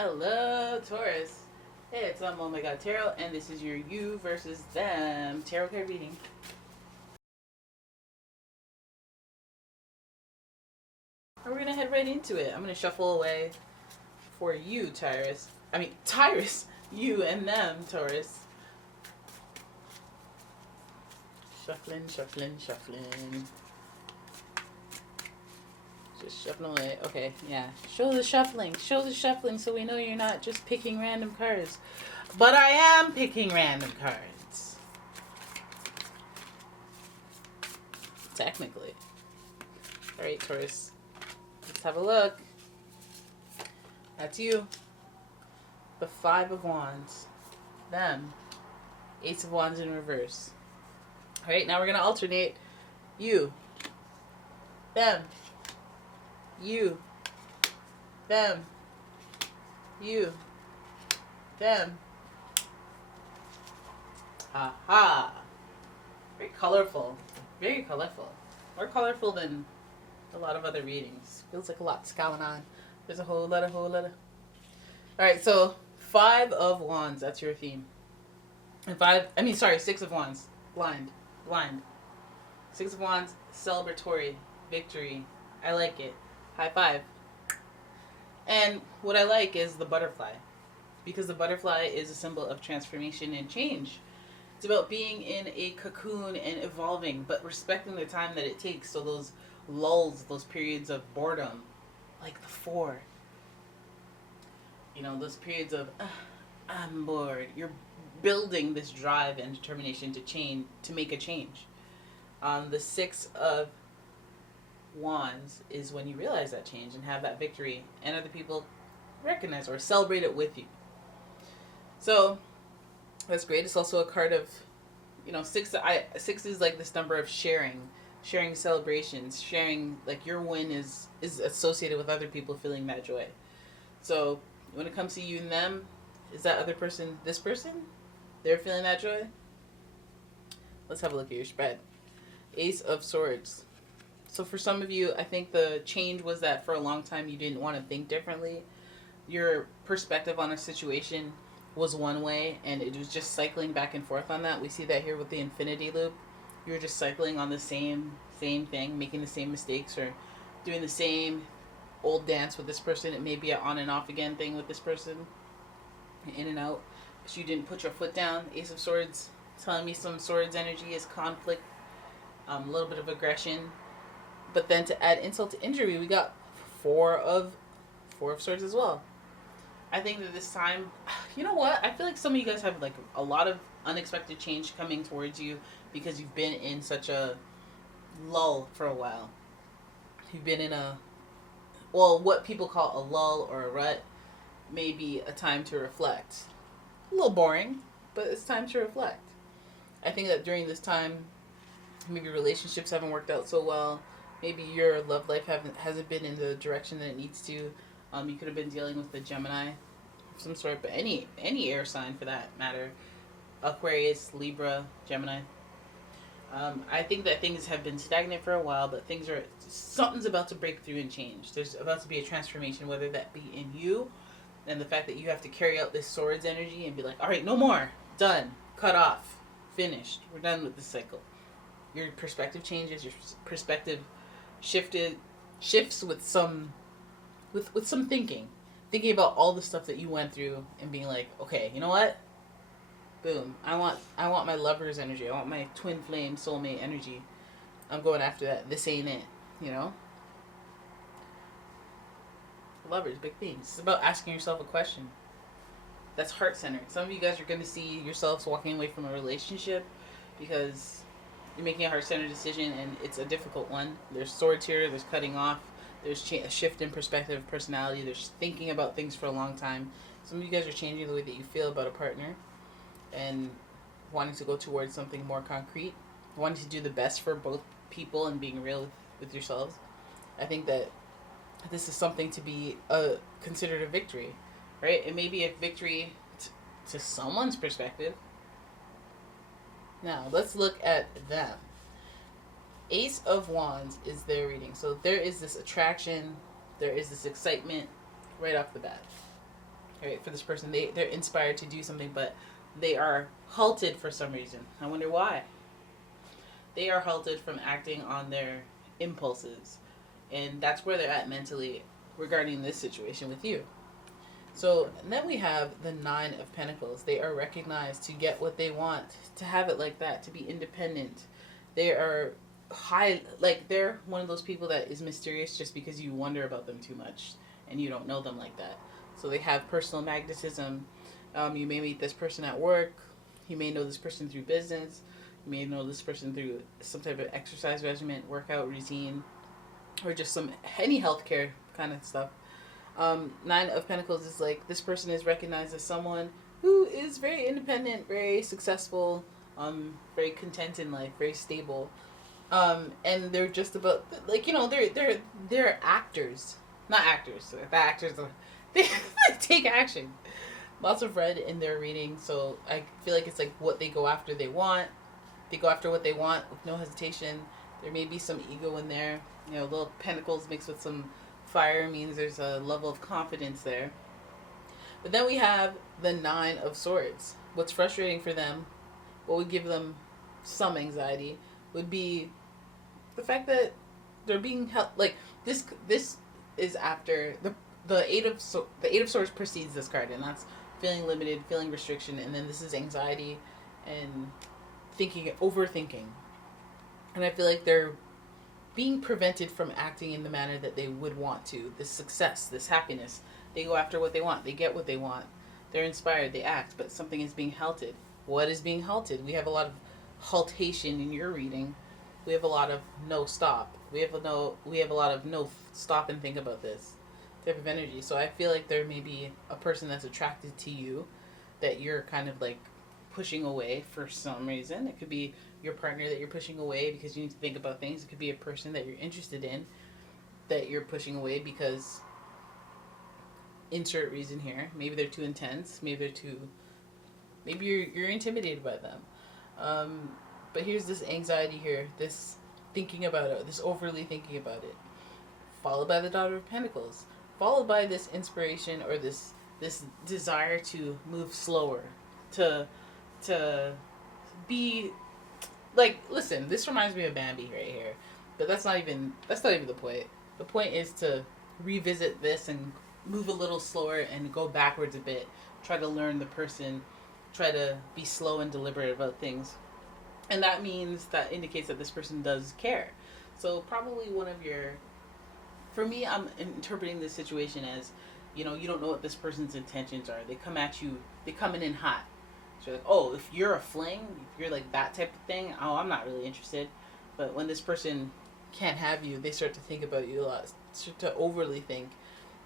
Hello, Taurus. Hey, it's OMG Tarot, and this is your you versus them tarot card reading. And we're gonna head right into it. I'm gonna shuffle away for you, Taurus. Tyrus. You and them, Taurus. Shuffling, shuffling, shuffling. Just shuffling away. Okay, yeah. Show the shuffling. Show the shuffling so we know you're not just picking random cards. But I am picking random cards. Technically. Alright, Taurus. Let's have a look. That's you. The Five of Wands. Them. Ace of Wands in reverse. Alright, now we're going to alternate. You. Them. You. Them. You. Them. Ha ha. Very colorful. Very colorful. More colorful than a lot of other readings. Feels like a lot's going on. There's a whole lot of. Alright, so Five of Wands, that's your theme. And Six of Wands. Blind. Six of Wands, celebratory, victory. I like it. High five. And what I like is the butterfly, because the butterfly is a symbol of transformation and change. It's about being in a cocoon and evolving, but respecting the time that it takes. So those lulls, those periods of boredom, like the Four, those periods of I'm bored. You're building this drive and determination to make a change. The Six of Wands is when you realize that change and have that victory, and other people recognize or celebrate it with you. So that's great. It's also a card of, six is like this number of sharing celebrations, sharing, like your win is associated with other people feeling that joy. So when it comes to you and them, is that other person this person? They're feeling that joy? Let's have a look at your spread. Ace of Swords. So for some of you, I think the change was that for a long time you didn't want to think differently. Your perspective on a situation was one way, and it was just cycling back and forth on that. We see that here with the infinity loop. You're just cycling on the same thing, making the same mistakes, or doing the same old dance with this person. It may be an on and off again thing with this person, in and out. But you didn't put your foot down. Ace of Swords telling me some swords energy is conflict, a little bit of aggression. But then to add insult to injury, we got Four of Swords as well. I think that this time, you know what? I feel like some of you guys have like a lot of unexpected change coming towards you because you've been in such a lull for a while. You've been in what people call a lull or a rut, maybe a time to reflect. A little boring, but it's time to reflect. I think that during this time, maybe relationships haven't worked out so well. Maybe your love life hasn't been in the direction that it needs to. You could have been dealing with a Gemini of some sort, but any air sign for that matter. Aquarius, Libra, Gemini. I think that things have been stagnant for a while, but something's about to break through and change. There's about to be a transformation, whether that be in you, and the fact that you have to carry out this swords energy and be like, all right, no more, done, cut off, finished, we're done with this cycle. Your perspective changes, your perspective shifts with some thinking about all the stuff that you went through and being like, okay, you know what? Boom. I want my lover's energy. I want my twin flame soulmate energy. I'm going after that. This ain't it, Lovers, big things. It's about asking yourself a question. That's heart-centered. Some of you guys are going to see yourselves walking away from a relationship because you're making a heart-centered decision and it's a difficult one. There's swords here. There's cutting off. There's a shift in perspective, personality. There's thinking about things for a long time. Some of you guys are changing the way that you feel about a partner and wanting to go towards something more concrete, wanting to do the best for both people and being real with yourselves. I think that this is something to be considered a victory, right? It may be a victory to someone's perspective. Now, let's look at them. Ace of Wands is their reading. So there is this attraction, there is this excitement right off the bat. right? For this person, they're inspired to do something, but they are halted for some reason. I wonder why. They are halted from acting on their impulses, and that's where they're at mentally regarding this situation with you. So and then we have the Nine of Pentacles. They are recognized to get what they want, to have it like that, to be independent. They are high, like they're one of those people that is mysterious just because you wonder about them too much and you don't know them like that. So they have personal magnetism. You may meet this person at work. You may know this person through business. You may know this person through some type of exercise regimen, workout routine, or just some any healthcare kind of stuff. Nine of Pentacles is like this person is recognized as someone who is very independent, very successful, very content in life, very stable, and they're just about like they're actors, not actors. The actors they take action. Lots of red in their reading, so I feel like it's like what they go after. They want. They go after what they want with no hesitation. There may be some ego in there. Little pentacles mixed with some fire means there's a level of confidence there. But then we have the Nine of Swords. What's frustrating for them, what would give them some anxiety, would be the fact that they're being held like this. This is after the Eight of Swords precedes this card, and that's feeling limited, feeling restriction, and then this is anxiety and overthinking. And I feel like they're being prevented from acting in the manner that they would want to. This success, this happiness. They go after what they want. They get what they want. They're inspired. They act, but something is being halted. What is being halted? We have a lot of haltation in your reading. We have a lot of no stop. We have a lot of no stop and think about this type of energy. So I feel like there may be a person that's attracted to you that you're kind of like pushing away for some reason. It could be your partner that you're pushing away because you need to think about things. It could be a person that you're interested in that you're pushing away because insert reason here. Maybe they're too intense. Maybe you're intimidated by them. But here's this anxiety here, this thinking about it, this overly thinking about it, followed by the Daughter of Pentacles, followed by this inspiration or this desire to move slower, to be like, listen, this reminds me of Bambi right here, but that's not even the point. The point is to revisit this and move a little slower and go backwards a bit. Try to learn the person. Try to be slow and deliberate about things, and that indicates that this person does care. So probably for me, I'm interpreting this situation as, you don't know what this person's intentions are. They come at you. They come in hot. So you're like, oh, if you're a fling, if you're like that type of thing, oh, I'm not really interested. But when this person can't have you, they start to think about you a lot, start to overly think,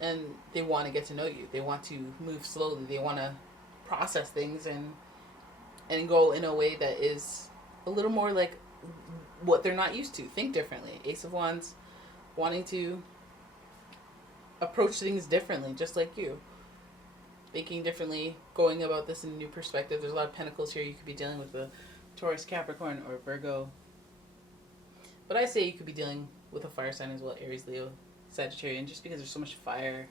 and they want to get to know you. They want to move slowly. They want to process things and go in a way that is a little more like what they're not used to. Think differently. Ace of Wands, wanting to approach things differently, just like you. Thinking differently, going about this in a new perspective. There's a lot of pentacles here. You could be dealing with a Taurus, Capricorn, or Virgo. But I say you could be dealing with a fire sign as well, Aries, Leo, Sagittarian, just because there's so much fire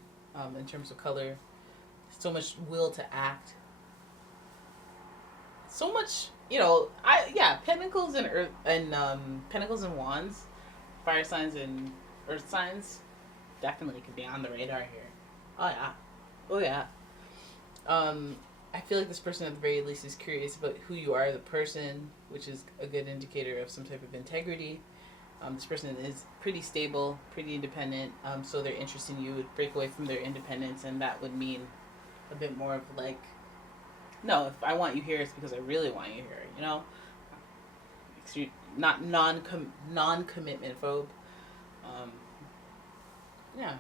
in terms of color, so much will to act, so much, pentacles and earth and pentacles and wands, fire signs and earth signs definitely could be on the radar here. Oh yeah. I feel like this person at the very least is curious about who you are, the person, which is a good indicator of some type of integrity. This person is pretty stable, pretty independent, so their interest in you would break away from their independence, and that would mean a bit more of like, no, if I want you here, it's because I really want you here, Not non-commitment phobe. Yeah.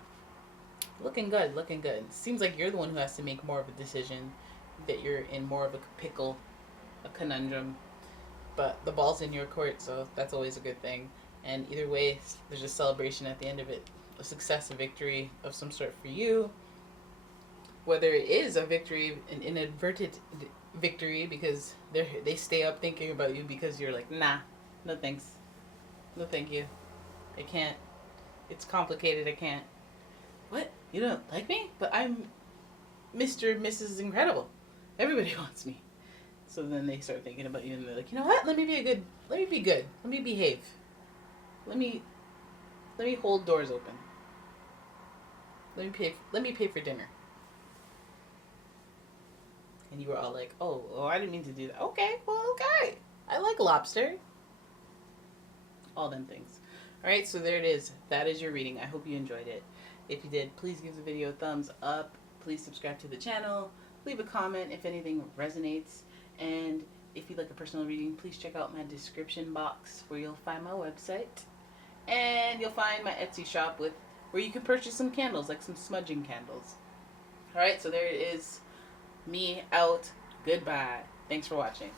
Looking good. Seems like you're the one who has to make more of a decision, that you're in more of a pickle, a conundrum. But the ball's in your court, so that's always a good thing. And either way, there's a celebration at the end of it, a success, a victory of some sort for you. Whether it is a victory, an inadvertent victory, because they stay up thinking about you because you're like, nah, no thanks. No thank you. I can't. It's complicated, I can't. What? You don't like me? But I'm Mr. and Mrs. Incredible. Everybody wants me. So then they start thinking about you and they're like, you know what? Let me be good. Let me behave. Let me hold doors open. Let me pay for dinner. And you were all like, oh, I didn't mean to do that. Okay, well, okay. I like lobster. All them things. Alright, so there it is. That is your reading. I hope you enjoyed it. If you did, please give the video a thumbs up. Please subscribe to the channel. Leave a comment if anything resonates. And if you'd like a personal reading, please check out my description box where you'll find my website. And you'll find my Etsy shop where you can purchase some candles, like some smudging candles. Alright, so there it is. Me out. Goodbye. Thanks for watching.